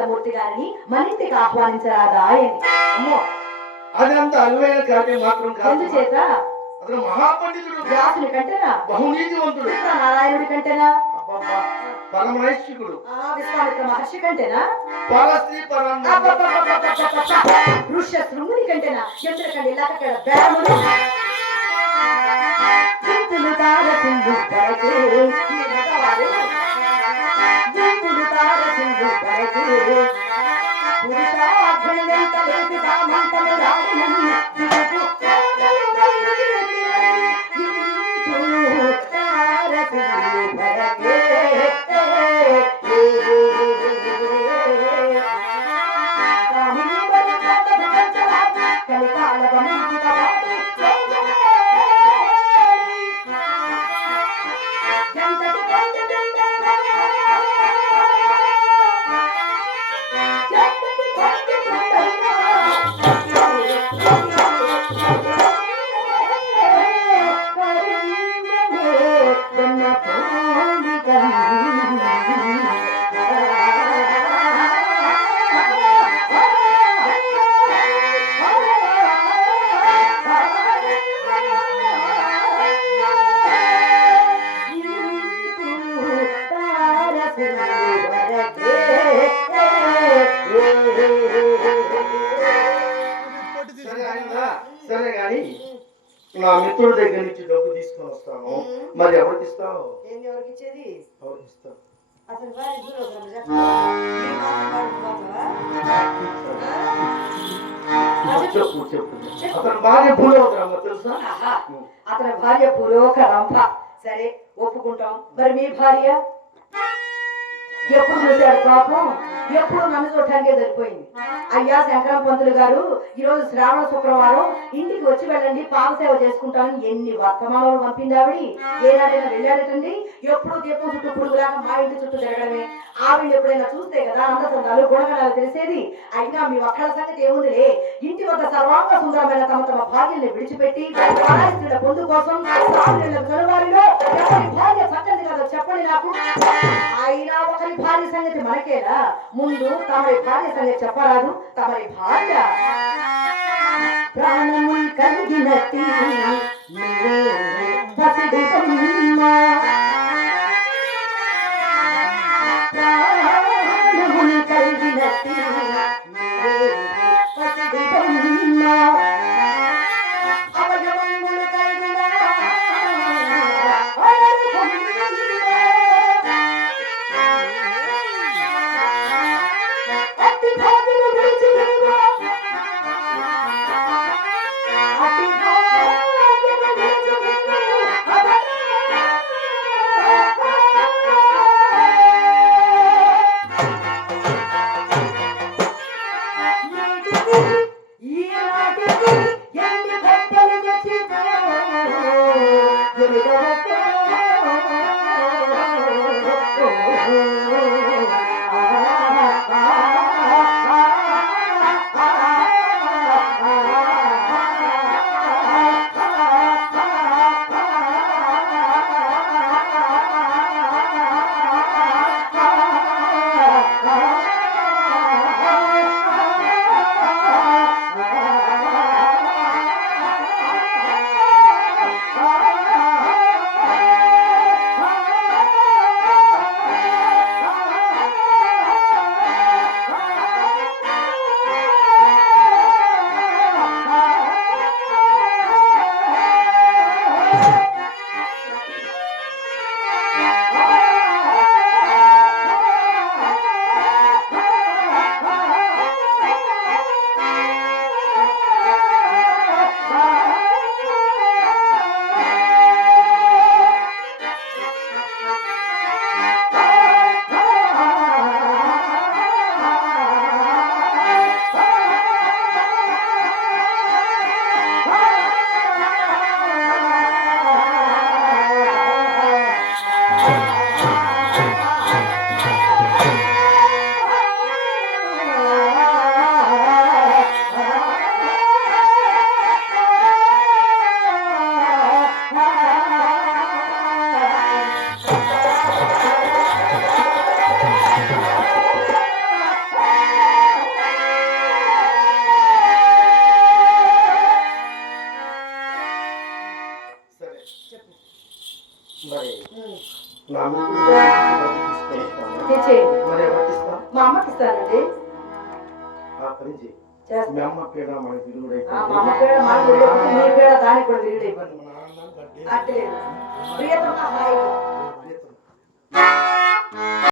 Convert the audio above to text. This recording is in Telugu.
మంగళమూర్తి గారిని మన ఇంటికి ఆహ్వానించరాదా అని. అమ్మో అదంతా అలువైన కార్యం మాత్రం కాదు. ఎందుచేత? అతను మహాపండితుడు, వ్యాసుని కంటేనా, బహునీతివంతుడు, నారాయణుడి కంటేనా, పరమనైష్ఠికుడు, విశ్వామిత్ర మహర్షి కంటేనా, పరశ్రీ పరం ఋష్య శృంగుని కంటేనా, ఎందుకంటే ఇలాగ బేరములు జింతులు తారసింధు పరకే ఈ మగవారు జింతులు జింతులు సరే గాని నా మిత్రుడి దగ్గర నుంచి డబ్బు తీసుకొని వస్తాను. మరి ఎవరికి ఇస్తావు? ఎవరికి ఇచ్చేది? ఎవరికి ఇస్తావు? అతను చెప్పు చెప్పు. అతని భార్య భూలోకరమ్మ తెలుసా? అతని భార్య భూలోకరంభ. సరే ఒప్పుకుంటాం. మరి మీ భార్య ఎప్పుడు చూశాడు పాపం, ఎప్పుడు నన్ను చూడటానికే సరిపోయింది. అయ్యా శంకరం పంతులు గారు, ఈ రోజు శ్రావణ శుక్రవారం ఇంటికి వచ్చి వెళ్ళండి, పాదసేవ చేసుకుంటానని ఎన్ని వర్తమానాలు పంపింది ఆవిడ. ఏనాడైనా వెళ్ళాడటండి? ఎప్పుడు దీపం చుట్టూ పురుగులాగా మా ఇంటి చుట్టూ తిరగడమే. ఆవిడ ఎప్పుడైనా చూస్తే కదా అందసందాలు గుణగణాలు తెలిసేది. అయినా మీ ఒక్కల సంగతి ఏముందిలే, ఇంటి వద్ద సర్వాంగ సుందరమైన తమ తమ భార్యల్ని విడిచిపెట్టి పరాయిస్తున్న పొందు కోసం కనువారిలో ఎవరి భార్య చక్కది కదా చెప్పండి నాకు. అయినా ఒకరి భార్య సంగతి మనకేనా, ముందు తమరి భార్య సంగతి చెప్పరాదు. తమరి భార్య ప్రాణము కలిగినట్టి పసిడితమ్మ, ప్రాణము కలిగినట్టి పసిడితమ్మ, అవయవములు కలిగిన అట్టి భాగ్యము విడిచిపెట్టుకో, అట్టి భాగ్యము విడిచిపెట్టుకో. మరి ఉమ్. నా మిత్రుడి దగ్గర నుంచి డబ్బు తీసుకొని వస్తాను. తెచ్చేయండి. మరి ఎవరికి ఇస్తా? మా అమ్మకి ఇస్తానండి. ఆ పని చేయి. చేస్తా. మీ అమ్మ పేడ మన మా విరుగుడైతే అమ్మ పేడ మాకు విరిగైపోతే మీ పేడ దానికి కూడా విరిగైపోతుంది. మన నాన్న గడ్డి అట్లేదు ప్రియతమ హాయిగా ప్రియతమ.